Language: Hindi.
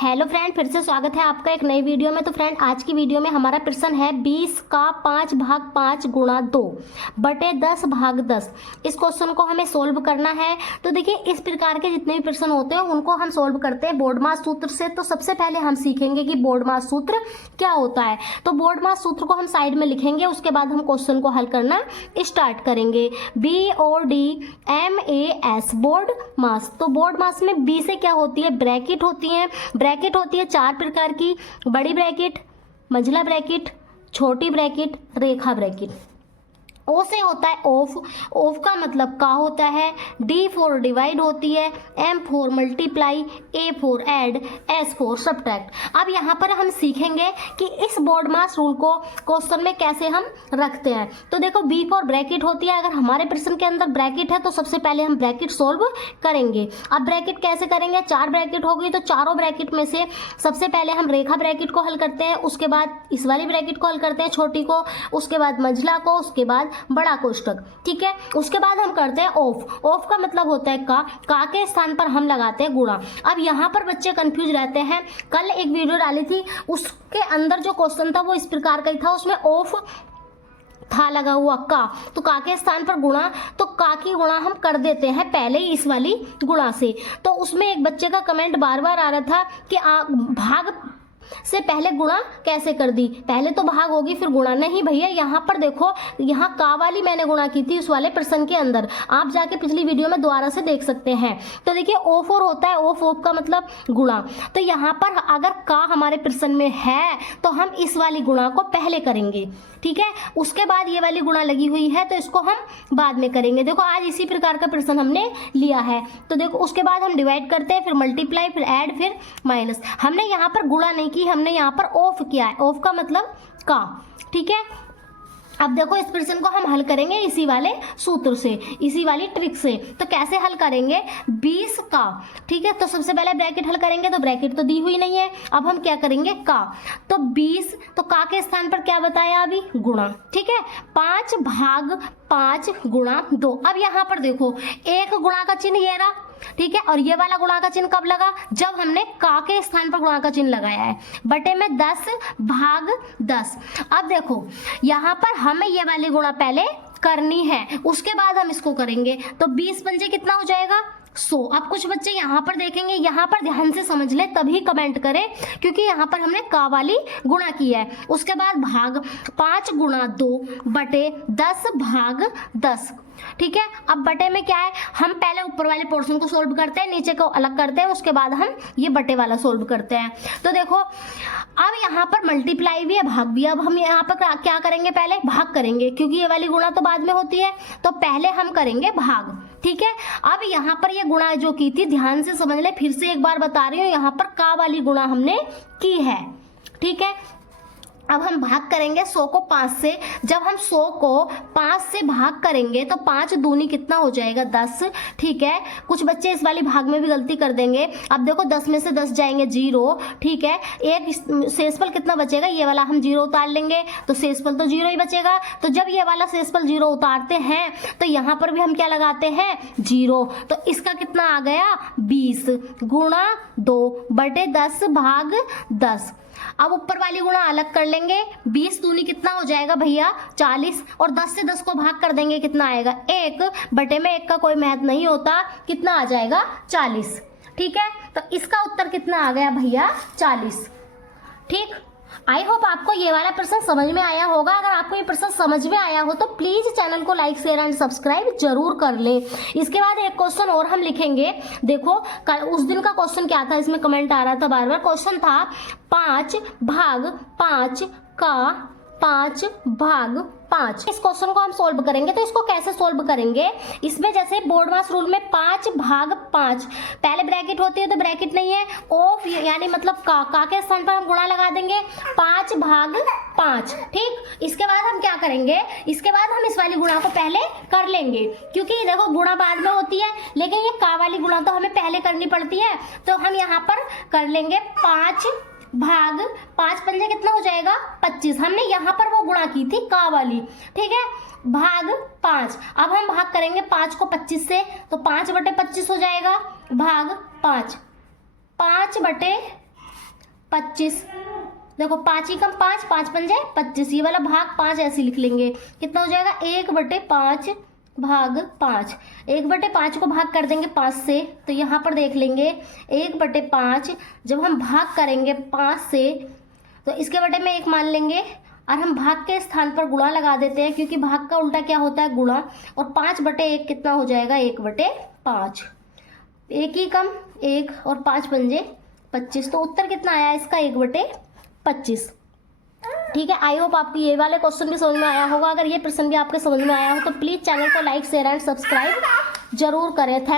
हेलो फ्रेंड, फिर से स्वागत है आपका एक नई वीडियो में। तो फ्रेंड, आज की वीडियो में हमारा प्रश्न है 20 का 5 भाग 5 गुणा 2 बटे 10 भाग 10। इस क्वेश्चन को हमें सोल्व करना है। तो देखिए, इस प्रकार के जितने भी प्रश्न होते हैं उनको हम सोल्व करते हैं बोर्डमास सूत्र से। तो सबसे पहले हम सीखेंगे कि बोर्डमास सूत्र क्या होता है। तो बोर्डमास सूत्र को हम साइड में लिखेंगे, उसके बाद हम क्वेश्चन को हल करना स्टार्ट करेंगे। BODMAS बोर्ड मास। तो बोर्ड मास में बी से क्या होती है, ब्रैकेट होती है। ब्रैकेट होती है 4 प्रकार की, बड़ी ब्रैकेट, मंझला ब्रैकेट, छोटी ब्रैकेट, रेखा ब्रैकेट। ओ से होता है ऑफ। ऑफ का मतलब का होता है। D फॉर डिवाइड होती है, M for multiply, A for add, S for subtract. अब यहाँ पर हम सीखेंगे कि इस बोर्ड मास रूल को क्वेश्चन में कैसे हम रखते हैं। तो देखो, B फॉर ब्रैकेट होती है। अगर हमारे प्रश्न के अंदर ब्रैकेट है तो सबसे पहले हम ब्रैकेट सोल्व करेंगे। अब ब्रैकेट कैसे करेंगे, 4 ब्रैकेट हो गई, तो चारों ब्रैकेट में से सबसे पहले हम रेखा ब्रैकेट को हल करते हैं, उसके बाद इस वाली ब्रैकेट को हल करते हैं छोटी को, उसके बाद मंझला को, उसके बाद बड़ा कोष्टक। ठीक है, उसके बाद हम करते हैं ऑफ। ऑफ का मतलब होता है का के स्थान पर हम लगाते हैं गुणा। अब यहाँ पर बच्चे कंफ्यूज रहते हैं। कल एक वीडियो डाली थी, उसके अंदर जो क्वेश्चन था वो इस प्रकार का ही था। उसमें ऑफ था लगा हुआ का, तो का के स्थान पर गुणा, तो का की गुणा हम कर देते हैं पहले ही इस वाली गुणा से। तो उसमें एक बच्चे का कमेंट बार बार आ रहा था कि भाग से पहले गुणा कैसे कर दी, पहले तो भाग होगी फिर गुणा। नहीं भैया, यहाँ पर देखो, यहाँ का वाली मैंने गुणा की थी उस वाले प्रश्न के अंदर। आप जाके पिछली वीडियो में दोबारा से देख सकते हैं। तो देखिए, ऑफ और होता है, ऑफ का मतलब गुणा। तो यहाँ पर अगर का हमारे प्रश्न में है तो हम इस वाली गुणा को पहले करेंगे। ठीक है, उसके बाद ये वाली गुणा लगी हुई है तो इसको हम बाद में करेंगे। देखो, आज इसी प्रकार का प्रश्न हमने लिया है। तो देखो, उसके बाद हम डिवाइड करते हैं, फिर मल्टीप्लाई, फिर ऐड, फिर माइनस। हमने यहाँ पर गुणा नहीं की, हमने यहाँ पर ऑफ किया है। ऑफ का मतलब का। ठीक है, अब देखो, इस प्रश्न को हम हल करेंगे इसी वाले सूत्र से, इसी वाली ट्रिक से। तो कैसे हल करेंगे, 20 का। ठीक है, तो सबसे पहले ब्रैकेट हल करेंगे, तो ब्रैकेट तो दी हुई नहीं है। अब हम क्या करेंगे, का। तो 20, तो का के स्थान पर क्या बताया अभी, गुणा। ठीक है, 5 भाग 5 गुणा 2। अब यहाँ पर देखो, एक गुणा का चिन्ह ये रहा। ठीक है, और ये वाला गुणा का चिन्ह कब लगा, जब हमने का के स्थान पर गुणा का चिन्ह लगाया है, बटे में 10 भाग 10। अब देखो, यहाँ पर हमें ये वाली गुणा पहले करनी है, उसके बाद हम इसको करेंगे। तो 20 पंजे कितना हो जाएगा, 100। अब कुछ बच्चे यहाँ पर देखेंगे, यहाँ पर ध्यान से समझ ले तभी कमेंट करें, क्योंकि यहाँ पर हमने का वाली गुणा की है। उसके बाद भाग 5 गुणा 2 बटे 10 भाग 10। ठीक है, अब बटे में क्या है, हम पहले ऊपर वाले पोर्शन को सोल्व करते हैं, नीचे को अलग करते हैं, उसके बाद हम ये बटे वाला सोल्व करते हैं। तो देखो, अब यहाँ पर मल्टीप्लाई भी है, भाग भी। अब हम यहाँ पर क्या करेंगे, पहले भाग करेंगे, क्योंकि ये वाली गुणा तो बाद में होती है। तो पहले हम करेंगे भाग। ठीक है, अब यहाँ पर ये गुणा जो की थी, ध्यान से समझ ले, फिर से एक बार बता रही हूँ, यहाँ पर का वाली गुणा हमने की है। ठीक है, अब हम भाग करेंगे 100 को 5 से। जब हम 100 को 5 से भाग करेंगे तो 5 दूनी कितना हो जाएगा, 10। ठीक है, कुछ बच्चे इस वाली भाग में भी गलती कर देंगे। अब देखो, 10 में से 10 जाएंगे 0। ठीक है, एक शेषफल कितना बचेगा, ये वाला हम 0 उतार लेंगे, तो शेषफल तो 0 ही बचेगा। तो जब ये वाला शेषफल 0 उतारते हैं तो यहाँ पर भी हम क्या लगाते हैं, 0। तो इसका कितना आ गया, 20 गुणा 2 बटे 10 भाग 10। अब ऊपर वाली गुणा अलग कर लेंगे, 20 दूनी कितना हो जाएगा भैया, 40। और 10 से 10 को भाग कर देंगे, कितना आएगा, 1 बटे में 1 का कोई महत्व नहीं होता, कितना आ जाएगा, 40। ठीक है, तो इसका उत्तर कितना आ गया भैया, 40। ठीक, आई होप आपको ये वाला प्रश्न समझ में आया होगा। अगर आपको ये प्रश्न समझ में आया हो तो प्लीज चैनल को लाइक, शेयर एंड सब्सक्राइब जरूर कर लें। इसके बाद एक क्वेश्चन और हम लिखेंगे। देखो, उस दिन का क्वेश्चन क्या था, इसमें कमेंट आ रहा था बार बार। क्वेश्चन था 5 भाग 5 का 5 भाग 5। इस क्वेश्चन को हम सोल्व करेंगे। तो इसको कैसे सोल्व करेंगे, इसमें जैसे बोर्ड मास रूल में 5 भाग 5, पहले ब्रैकेट होती है तो ब्रैकेट नहीं है, ऑफ यानी मतलब का के स्थान पर हम गुणा लगा देंगे, 5 भाग 5। ठीक, इसके बाद हम क्या करेंगे, इसके बाद हम इस वाली गुणा को पहले कर लेंगे, क्योंकि देखो गुणा बाद में होती है, लेकिन ये का वाली गुणा तो हमें पहले करनी पड़ती है। तो हम यहाँ पर कर लेंगे 5 भाग 5 पंजे कितना हो जाएगा, 25। हमने यहाँ पर वो गुणा की थी का वाली। ठीक है, भाग 5। अब हम भाग करेंगे 5 को 25 से, तो 5 बटे 25 हो जाएगा, भाग 5। 5 बटे 25। देखो 5 एकम 5, 5 पंजे 25, ये वाला भाग 5 ऐसे लिख लेंगे। कितना हो जाएगा 1/5 भाग 5। 1/5 को भाग कर देंगे 5 से, तो यहाँ पर देख लेंगे 1/5 जब हम भाग करेंगे 5 से तो इसके बटे में 1 मान लेंगे और हम भाग के स्थान पर गुणा लगा देते हैं, क्योंकि भाग का उल्टा क्या होता है गुणा। और 5/1 कितना हो जाएगा 1/5। 1 ही कम 1 और 5 पंजे 25, तो उत्तर कितना आया इसका 1/25। ठीक है, आई होप आपको ये वाले क्वेश्चन भी समझ में आया होगा। अगर ये प्रश्न भी आपके समझ में आया हो तो प्लीज़ चैनल को लाइक शेयर एंड सब्सक्राइब जरूर करें। थैंक